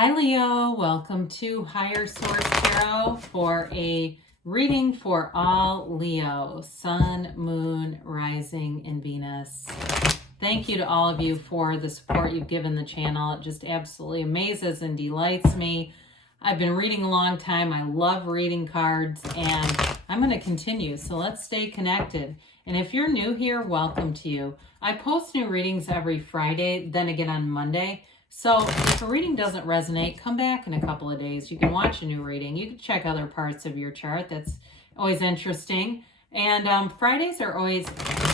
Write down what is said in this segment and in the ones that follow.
Hi Leo, welcome to Higher Source Tarot for a reading for all Leo, Sun, Moon, Rising, and Venus. Thank you to all of you for the support you've given the channel. It just absolutely amazes and delights me. I've been reading a long time. I love reading cards and I'm going to continue. So let's stay connected. And if you're new here, welcome to you. I post new readings every Friday, then again on Monday. So if a reading doesn't resonate, come back in a couple of days. You can watch a new reading. You can check other parts of your chart. That's always interesting. And Fridays are always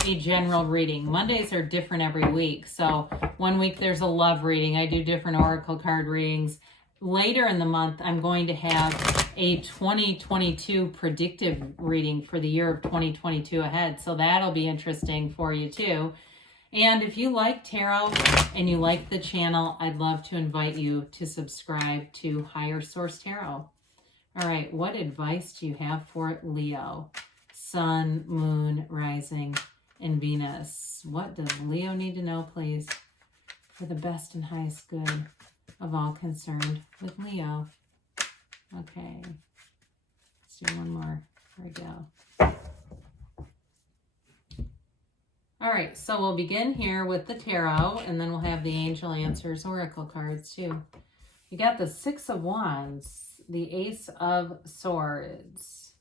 a general reading. Mondays are different every week. So one week there's a love reading. I do different oracle card readings. Later in the month, I'm going to have a 2022 predictive reading for the year of 2022 ahead. So that'll be interesting for you too. And if you like tarot and you like the channel, I'd love to invite you to subscribe to Higher Source Tarot. All right, what advice do you have for Leo? Sun, Moon, Rising, and Venus. What does Leo need to know, please, for the best and highest good of all concerned with Leo? Okay, let's do one more. There we go. All right, so we'll begin here with the tarot, and then we'll have the angel answers oracle cards too. You got the Six of Wands, the Ace of Swords,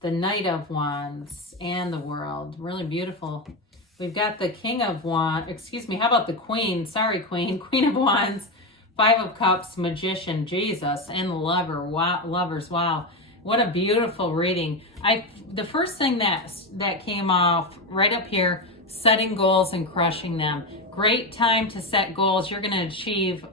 the Knight of Wands, and the World. Really beautiful. We've got the King of Wands, how about the Queen? Sorry, Queen. Queen of Wands, Five of Cups, Magician, Jesus, and the Lover. Wow, Lovers, wow. What a beautiful reading. The first thing that came off right up here, setting goals and crushing them. Great time to set goals. You're going to achieve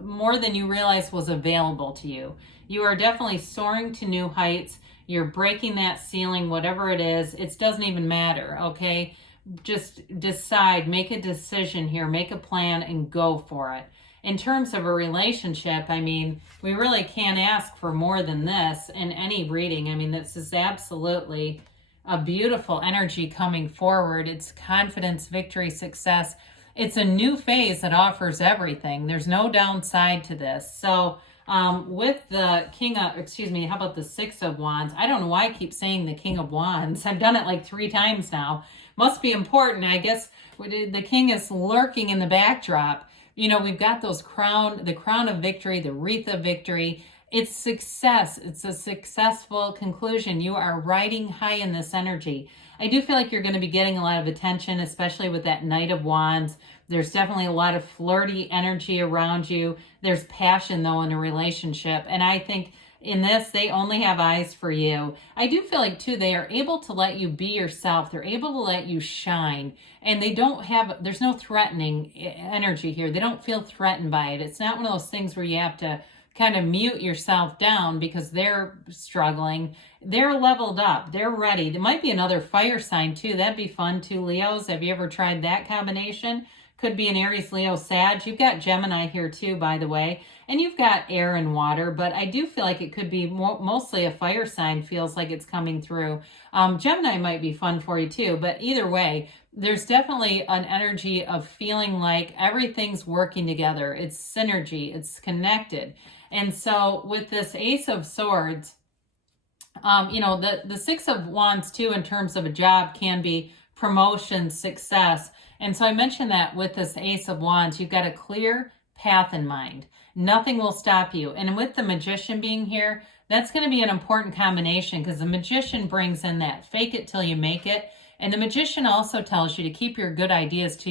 more than you realize was available to you. You are definitely soaring to new heights. You're breaking that ceiling, whatever it is. It doesn't even matter, okay? Just decide, make a decision here, make a plan, and go for it. In terms of a relationship, I mean, we really can't ask for more than this in any reading. I mean, this is absolutely a beautiful energy coming forward. It's confidence, victory, success. It's a new phase that offers everything. There's no downside to this. So with the how about the Six of Wands? I don't know why I keep saying the King of Wands. I've done it like 3 times now. Must be important. I guess the king is lurking in the backdrop. You know, we've got the crown of victory, the wreath of victory. It's success. It's a successful conclusion. You are riding high in this energy. I do feel like you're going to be getting a lot of attention, especially with that Knight of Wands. There's definitely a lot of flirty energy around you. There's passion, though, in a relationship. And I think in this, they only have eyes for you. I do feel like, too, they are able to let you be yourself. They're able to let you shine. And there's no threatening energy here. They don't feel threatened by it. It's not one of those things where you have to kind of mute yourself down because they're struggling. They're leveled up. They're ready. There might be another fire sign, too. That'd be fun, too, Leos. Have you ever tried that combination? Could be an Aries, Leo, Sag. You've got Gemini here too, by the way. And you've got air and water, but I do feel like it could be mostly a fire sign, feels like it's coming through. Gemini might be fun for you too, but either way, there's definitely an energy of feeling like everything's working together. It's synergy, it's connected. And so with this Ace of Swords, the Six of Wands too, in terms of a job, can be promotion, success. And so I mentioned that with this Ace of Wands, you've got a clear path in mind. Nothing will stop you. And with the Magician being here, that's going to be an important combination because the Magician brings in that fake it till you make it. And the Magician also tells you to keep your good ideas to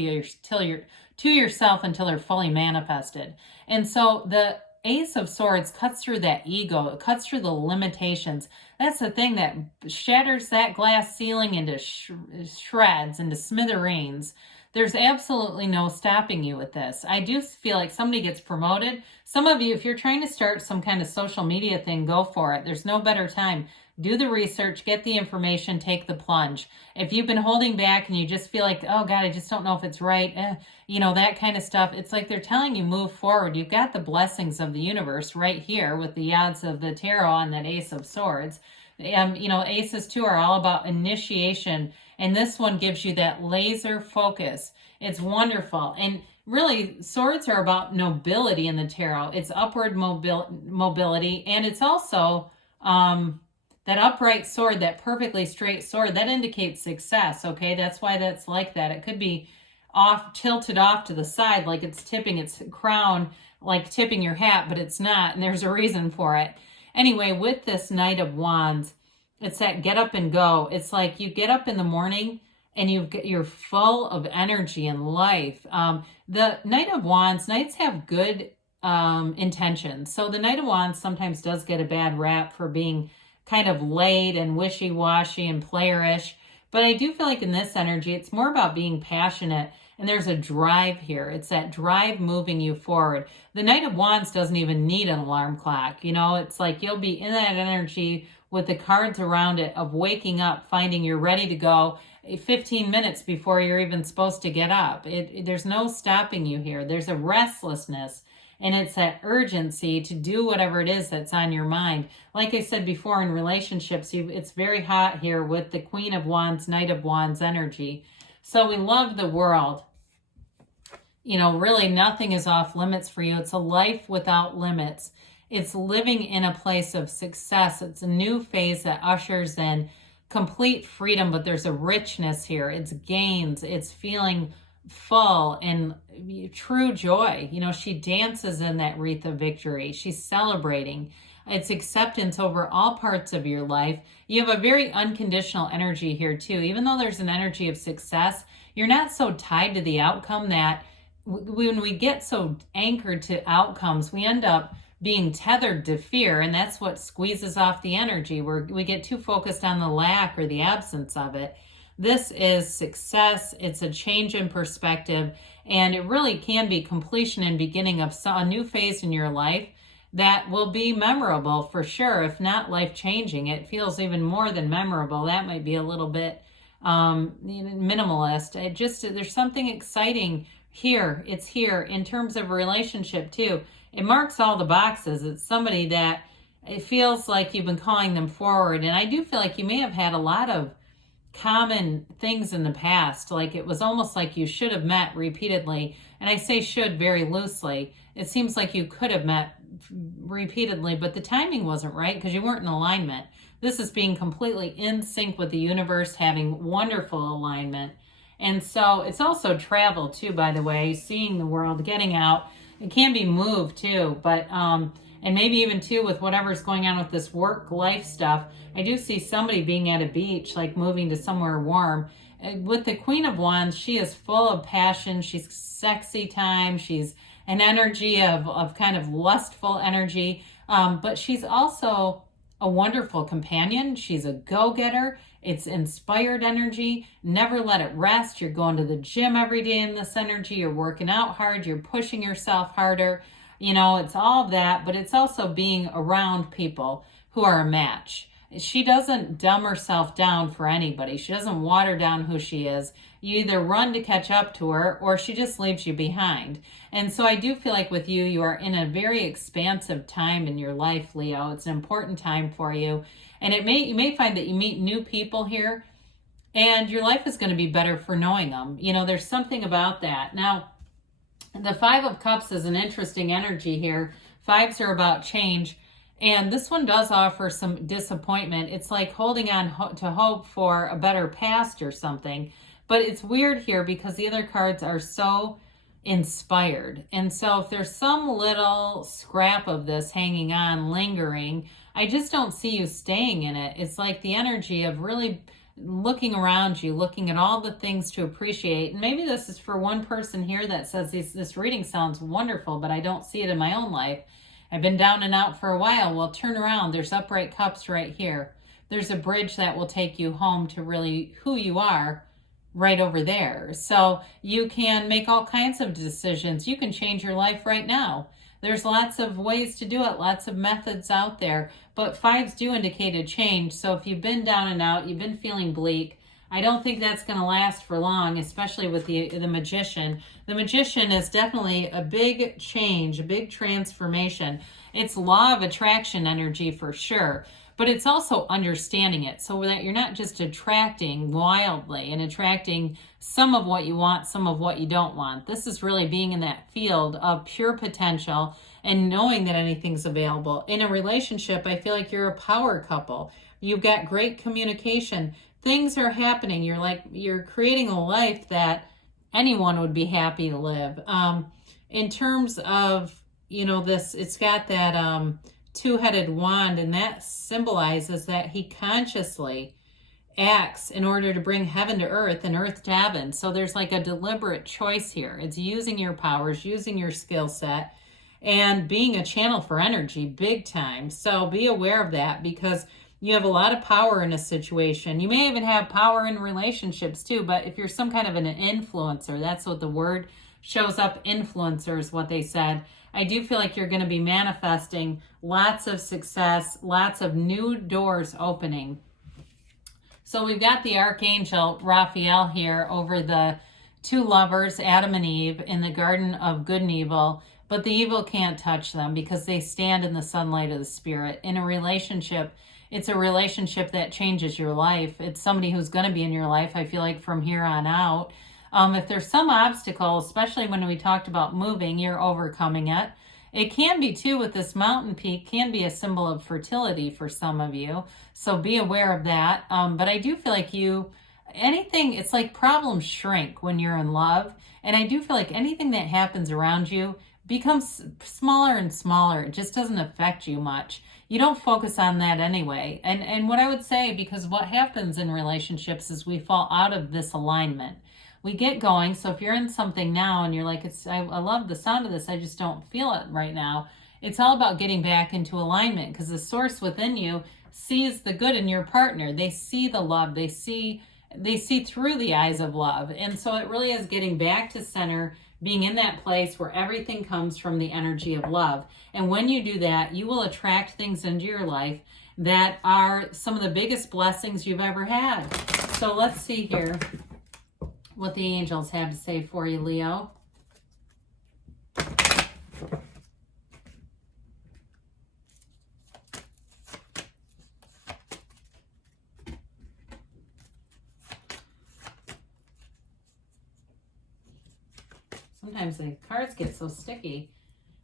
yourself until they're fully manifested. And so the Ace of Swords cuts through that ego. It cuts through the limitations. That's the thing that shatters that glass ceiling into shreds, into smithereens. There's absolutely no stopping you with this. I do feel like somebody gets promoted. Some of you, if you're trying to start some kind of social media thing, go for it. There's no better time. Do the research, get the information, take the plunge. If you've been holding back and you just feel like, oh God, I just don't know if it's right, that kind of stuff, it's like they're telling you move forward. You've got the blessings of the universe right here with the odds of the tarot on that Ace of Swords. Aces too are all about initiation, and this one gives you that laser focus. It's wonderful. And really, swords are about nobility in the tarot. It's upward mobility, and it's also that upright sword, that perfectly straight sword, that indicates success, okay? That's why that's like that. It could be tilted off to the side like it's tipping its crown, like tipping your hat, but it's not, and there's a reason for it. Anyway, with this Knight of Wands, it's that get up and go. It's like you get up in the morning and you're full of energy and life. The Knight of Wands, Knights have good intentions. So the Knight of Wands sometimes does get a bad rap for being kind of late and wishy-washy and playerish. But I do feel like in this energy, it's more about being passionate. And there's a drive here. It's that drive moving you forward. The Knight of Wands doesn't even need an alarm clock. You know, it's like you'll be in that energy with the cards around it of waking up, finding you're ready to go 15 minutes before you're even supposed to get up. There's no stopping you here. There's a restlessness, and it's that urgency to do whatever it is that's on your mind. Like I said before, in relationships, it's very hot here with the Queen of Wands, Knight of Wands energy. So we love the world. You know, really nothing is off limits for you. It's a life without limits. It's living in a place of success. It's a new phase that ushers in complete freedom, but there's a richness here. It's gains. It's feeling full and true joy. You know, she dances in that wreath of victory. She's celebrating. It's acceptance over all parts of your life. You have a very unconditional energy here too. Even though there's an energy of success, you're not so tied to the outcome that when we get so anchored to outcomes, we end up being tethered to fear, and that's what squeezes off the energy, where we get too focused on the lack or the absence of it. This is success. It's a change in perspective, and it really can be completion and beginning of a new phase in your life that will be memorable for sure, if not life-changing. It feels even more than memorable. That might be a little bit minimalist. There's something exciting here. It's here in terms of a relationship too. It marks all the boxes. It's somebody that it feels like you've been calling them forward. And I do feel like you may have had a lot of common things in the past. Like it was almost like you should have met repeatedly. And I say should very loosely. It seems like you could have met repeatedly, but the timing wasn't right because you weren't in alignment. This is being completely in sync with the universe, having wonderful alignment. And so it's also travel too, by the way, seeing the world, getting out. It can be moved too, but and maybe even too with whatever's going on with this work life stuff. I do see somebody being at a beach, like moving to somewhere warm. With the Queen of Wands, she is full of passion. She's sexy time. She's an energy of kind of lustful energy, but she's also a wonderful companion. She's a go-getter. It's inspired energy. Never let it rest. You're going to the gym every day in this energy. You're working out hard. You're pushing yourself harder. You know, it's all of that, but it's also being around people who are a match. She doesn't dumb herself down for anybody. She doesn't water down who she is. You either run to catch up to her or she just leaves you behind. And so I do feel like with you, you are in a very expansive time in your life, Leo. It's an important time for you. And you may find that you meet new people here and your life is going to be better for knowing them. You know, there's something about that. Now, the Five of Cups is an interesting energy here. Fives are about change. And this one does offer some disappointment. It's like holding on to hope for a better past or something. But it's weird here because the other cards are so inspired. And so if there's some little scrap of this hanging on, lingering, I just don't see you staying in it. It's like the energy of really looking around you, looking at all the things to appreciate. And maybe this is for one person here that says this reading sounds wonderful, but I don't see it in my own life. I've been down and out for a while. Well, turn around. There's upright cups right here. There's a bridge that will take you home to really who you are right over there. So you can make all kinds of decisions. You can change your life right now. There's lots of ways to do it, lots of methods out there, but fives do indicate a change. So if you've been down and out, you've been feeling bleak, I don't think that's going to last for long, especially with the Magician. The Magician is definitely a big change, a big transformation. It's law of attraction energy for sure. but it's also understanding it so that you're not just attracting wildly and attracting some of what you want, some of what you don't want. This is really being in that field of pure potential and knowing that anything's available. In a relationship, I feel like you're a power couple. You've got great communication. Things are happening. You're creating a life that anyone would be happy to live. In terms of, this, it's got that two-headed wand, and that symbolizes that he consciously acts in order to bring heaven to earth and earth to heaven. So there's like a deliberate choice here. It's using your powers, using your skill set, and being a channel for energy big time. So be aware of that, because you have a lot of power in a situation. You may even have power in relationships too, but if you're some kind of an influencer, that's what the word shows up, influencer is what they said. I do feel like you're going to be manifesting lots of success, lots of new doors opening. So we've got the Archangel Raphael here over the two lovers, Adam and Eve, in the Garden of Good and Evil, but the evil can't touch them because they stand in the sunlight of the Spirit. In a relationship, it's a relationship that changes your life. It's somebody who's going to be in your life, I feel like, from here on out. If there's some obstacle, especially when we talked about moving, you're overcoming it. It can be too with this mountain peak, can be a symbol of fertility for some of you. So be aware of that. But I do feel like it's like problems shrink when you're in love. And I do feel like anything that happens around you becomes smaller and smaller. It just doesn't affect you much. You don't focus on that anyway. And what I would say, because what happens in relationships is we fall out of this alignment. We get going. So if you're in something now and you're like, I love the sound of this, I just don't feel it right now. It's all about getting back into alignment, because the source within you sees the good in your partner. They see the love. They see through the eyes of love. And so it really is getting back to center, being in that place where everything comes from the energy of love. And when you do that, you will attract things into your life that are some of the biggest blessings you've ever had. So let's see here what the angels have to say for you, Leo. Sometimes the cards get so sticky.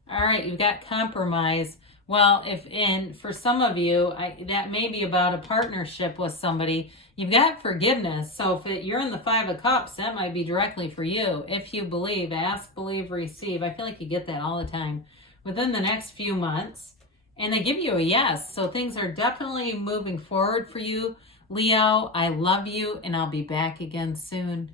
All right, you've got compromise. Well, for some of you, that may be about a partnership with somebody. You've got forgiveness. So if you're in the Five of Cups, that might be directly for you. If you believe, ask, believe, receive. I feel like you get that all the time within the next few months. And they give you a yes. So things are definitely moving forward for you. Leo, I love you, and I'll be back again soon.